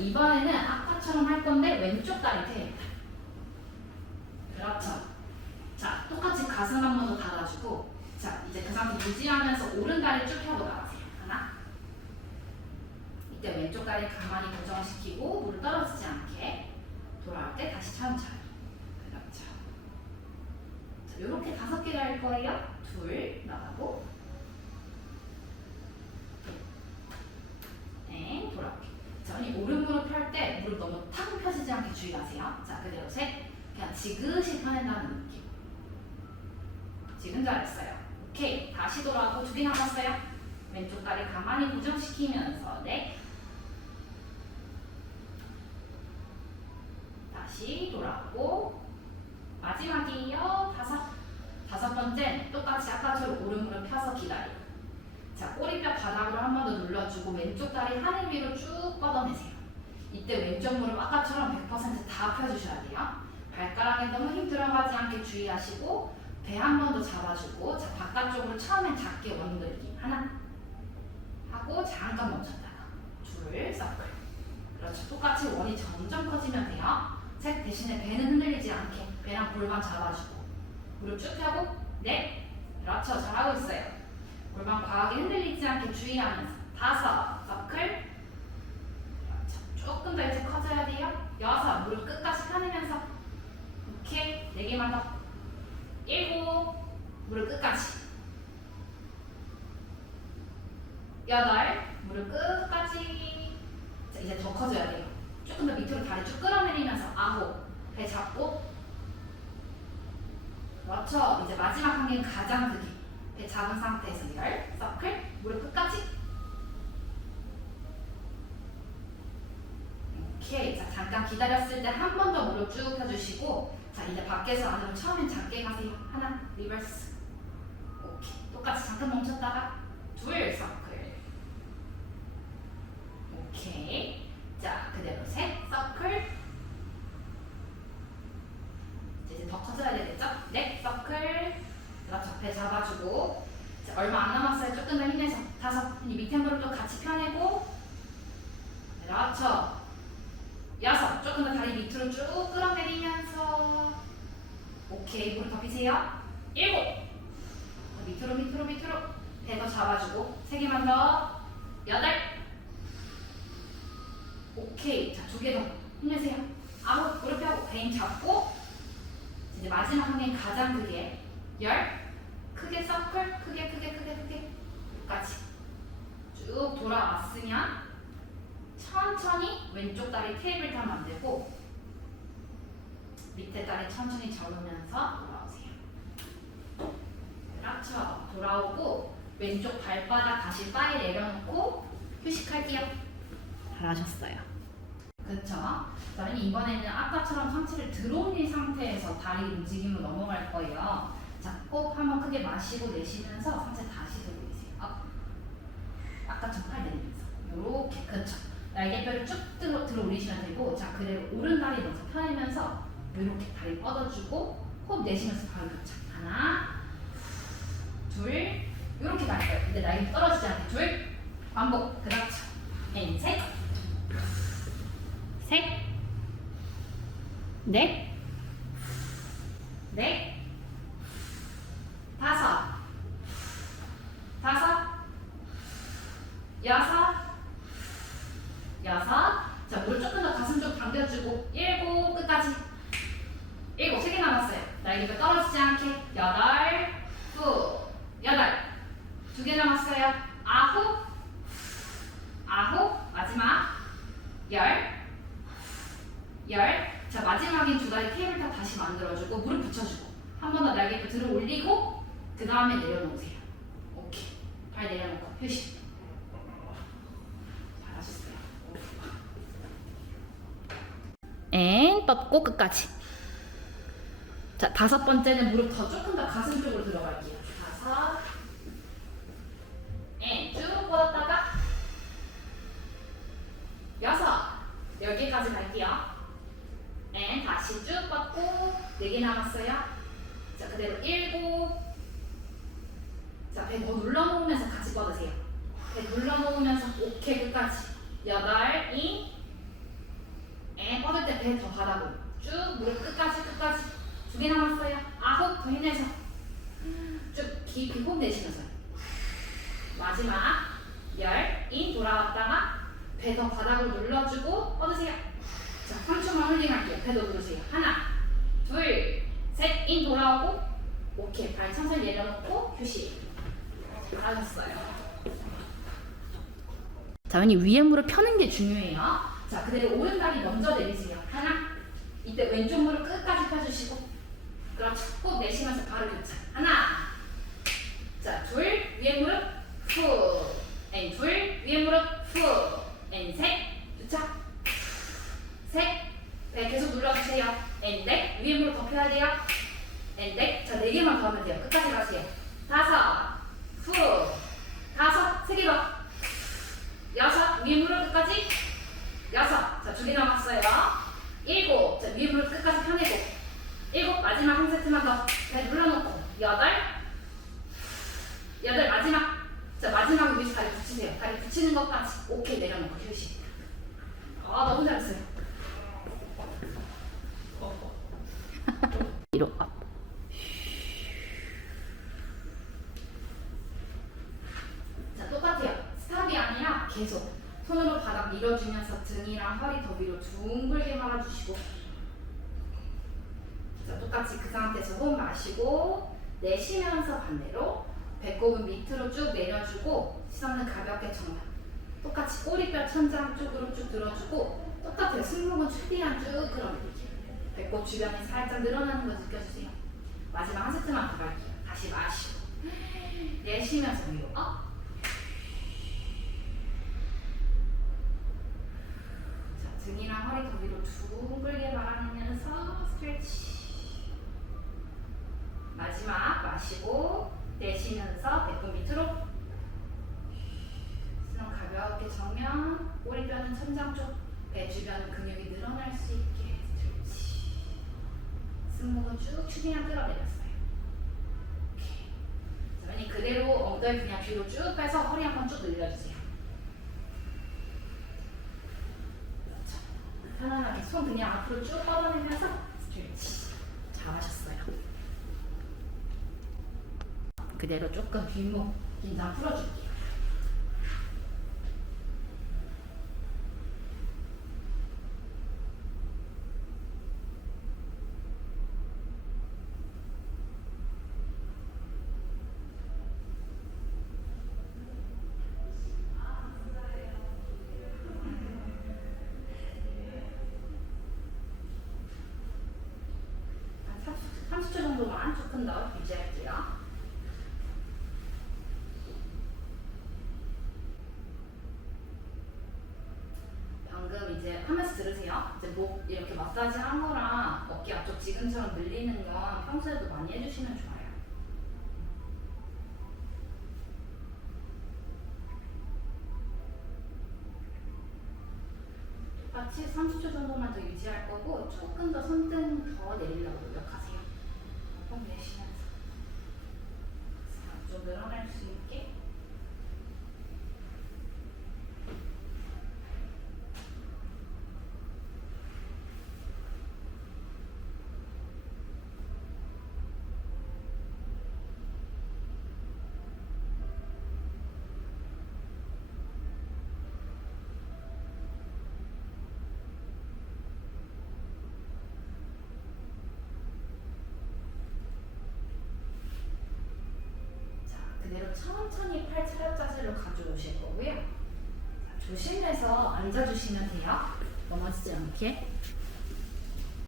이번에는 아까처럼 할 건데 왼쪽 다리 테이블. 그렇죠. 자, 똑같이 가슴 한 번더 닫아주고 자, 이제 그 상태 유지하면서 오른 다리 쭉 펴고 나가세요. 하나. 이때 왼쪽 다리 가만히 고정시키고 물 떨어지지 않게 돌아올 때 다시 천천히. 그렇죠. 자, 이렇게 다섯 개를 할 거예요. 둘 나가고 네, 돌아오게. 자, 이 오른 무릎 펼 때 무릎 너무 탁 펴지지 않게 주의하세요. 자, 그대로 셋. 그냥 지그시 펴낸다는 느낌. 지금 잘했어요. 오케이. 다시 돌아오고 두 개 남았어요. 왼쪽 다리 가만히 고정시키면서 네. 다시 돌아오고 마지막이에요. 다섯. 다섯 번째 똑같이 아까처럼 오른 무릎 펴서 기다리고 자 꼬리뼈 바닥으로 한 번 더 눌러주고 왼쪽 다리 하늘 위로 쭉 뻗어내세요. 이때 왼쪽 무릎 아까처럼 100%다 펴주셔야 돼요. 발가락에 너무 힘 들어가지 않게 주의하시고 배 한 번 더 잡아주고 자 바깥쪽으로 처음엔 작게 원들기 하나 하고 잠깐 멈췄다가 둘 서클. 그렇죠. 똑같이 원이 점점 커지면 돼요. 셋 대신에 배는 흔들리지 않게 배랑 골반 잡아주고 무릎 쭉 펴고 넷 그렇죠. 잘하고 있어요. 골반 과하게 흔들리지 않게 주의하면서 다섯 서클 조금 더 이제 커져야 돼요? 여섯 무릎 끝까지 펴내면서. 오케이 네 개만 더. 일곱 무릎 끝까지. 여덟 무릎 끝까지. 자 이제 더 커져야 돼요. 조금 더 밑으로 다리 쭉 끌어내리면서 아홉 배 잡고. 그렇죠. 이제 마지막 한 개는 가장 크게 배 잡은 상태에서 열 서클 무릎 끝까지 오케이 자 잠깐 기다렸을 때 한 번 더 무릎 쭉 펴주시고 자 이제 밖에서 안으로 처음엔 작게 가세요. 하나 리버스. 오케이. 똑같이 잠깐 멈췄다가 둘 서클. 오케이. 자 그대로 셋 서클. 이제 더 커져야 되겠죠? 넷 서클. 그렇죠 배 잡아주고. 자, 얼마 안 남았어요. 조금 더 힘내서. 다섯 이 밑에 무릎도 같이 펴내고. 그렇죠 조금 더 다리 밑으로 쭉 끌어내리면서. 오케이 무릎 더 피세요. 일곱. 더 밑으로 밑으로 밑으로. 배더 잡아주고 세 개만 더. 여덟. 오케이. 자 두 개 더. 힘내세요. 아홉. 무릎 펴고 배힘 잡고 이제 마지막 한 개는 가장 크게. 열. 크게 서클 크게 크게 크게 크게. 여기까지. 쭉 돌아왔으면 왼쪽 다리 테이블탑 만들고 밑에 다리 천천히 접으면서 돌아오세요. 그렇죠. 돌아오고 왼쪽 발바닥 다시 바에 내려놓고 휴식할게요. 잘하셨어요. 그렇죠. 그다음에 이번에는 아까처럼 상체를 들어올린 상태에서 다리 움직임으로 넘어갈 거예요. 자, 꼭 한번 크게 마시고 내쉬면서 상체 다시 들어올리세요. 업. 아까처럼 팔 내리면서. 요렇게 그렇죠. 날개뼈를 쭉 들어, 들어 올리시면 되고 자 그대로 오른 다리 먼저 펴내면서 이렇게 다리 뻗어주고 호흡 내쉬면서 바로 교차 하나 둘 이렇게 갈 거예요 근데 날개 떨어지지 않게. 둘 반복. 그렇죠 넷셋셋넷넷 다섯 다섯 여섯 여섯. 자, 물 조금 더 가슴 좀 당겨주고 일곱 끝까지. 일곱 세 개 남았어요. 날개가 떨어지지 않게 여덟, 후, 여덟. 두 개 남았어요. 아홉, 아홉. 마지막 열, 열. 자, 마지막엔 두 다리 테이블 탑 다시 만들어주고 무릎 붙여주고 한 번 더 날개뼈 들어 올리고 그 다음에 내려놓으세요. 오케이. 발 내려놓고 휴식. 엥 뻗고 끝까지 자 다섯 번째는 무릎 더 조금 더 가슴 쪽으로 들어갈게요. 다섯 엥쭉 뻗었다가 여섯 열 개까지 갈게요. 엥 다시 쭉 뻗고 네 개 남았어요. 자 그대로 일곱. 자 배 더 눌러놓으면서 같이 뻗으세요. 배 눌러놓으면서 오케이 끝까지. 여덟 이. 배더 바닥으로 쭉 무릎 끝까지 끝까지 두 개 남았어요. 아홉 더 힘내서 쭉 깊이 호흡 내쉬면서 마지막 열인 돌아왔다가 배 더 바닥을 눌러주고 뻗으세요. 자 3초만 홀딩할게요. 배도 누르세요. 하나 둘셋인 돌아오고 오케이 발 천천히 내려놓고 휴식 잘하셨어요. 자, 언니 위에 무릎 펴는 게 중요해요. 자, 그대로 오른 다리 먼저 내리세요. 하나. 이때 왼쪽 무릎 끝까지 펴주시고. 그렇죠. 꼭 내쉬면서 바로 교차. 하나. 자, 둘. 위에 무릎. 후. 앤 둘. 위에 무릎. 후. 앤 셋. 교차. 셋. 네, 계속 눌러주세요. 앤 넷. 위에 무릎 더 펴야 돼요. 앤 넷. 자, 네 개만 더 하면 돼요. 끝까지 가세요. 다섯. 후. 다섯. 세개 더. 여섯 위에 무릎 끝까지 여섯 자 두 개 남았어요 일곱 자 위에 무릎 끝까지 펴내고 일곱 마지막 한 세트만 더배 눌러놓고 여덟. 여덟 마지막. 자 마지막 위에서 다리 붙이세요. 다리 붙이는 것까지 오케이 내려놓고 휴식 아 너무 잘했어요. 뒤로 업자 똑같아요. 스탑이 아니라 계속 손으로 바닥 밀어주면서 등이랑 허리 더 위로 둥글게 말아주시고. 자 똑같이 그 상태에서 호흡 마시고 내쉬면서 반대로 배꼽은 밑으로 쭉 내려주고 시선은 가볍게 정면 똑같이 꼬리뼈 천장 쪽으로 쭉 들어주고 똑같아요. 승모근 최대한 쭉 끌어내릴게요. 배꼽 주변이 살짝 늘어나는 거 느껴주세요. 마지막 한 세트만 더 갈게요. 다시 마시고 내쉬면서 위로 업 자, 등이랑 허리 더 위로 둥글게 말아내면서 스트레치. 마지막 마시고 내쉬면서 배꼽 밑으로. 수능 가볍게 정면, 꼬리뼈는 천장 쪽, 배 주변 근육이 늘어날 수 있게 스트레치. 승모근 쭉 최대한 끌어내렸어요. 언니 그대로 엉덩이 그냥 뒤로 쭉 빼서 허리 한번 쭉 늘려주세요. 그렇죠. 편안하게 손 그냥 앞으로 쭉 뻗어내면서 스트레치 잘하셨어요. 그대로 조금 뒷목 긴장 풀어줄게요. 한 30초 정도만 조금 더 유지할게요. 방금 이제 하면서 들으세요. 이제 목 이렇게 마사지 한 거랑 어깨 앞쪽 지금처럼 늘리는 건 평소에도 많이 해주시면 좋아요. 똑같이 30초 정도만 더 유지할 거고 조금 더 손등 더 내리려고 노력하세요. 호흡 내쉬면서 자, 좀 늘어날 수 있게 자, 그대로 천천히 팔 차렷 자세로 가져오실 거고요. 자, 조심해서 앉아주시면 돼요. 넘어지지 않게.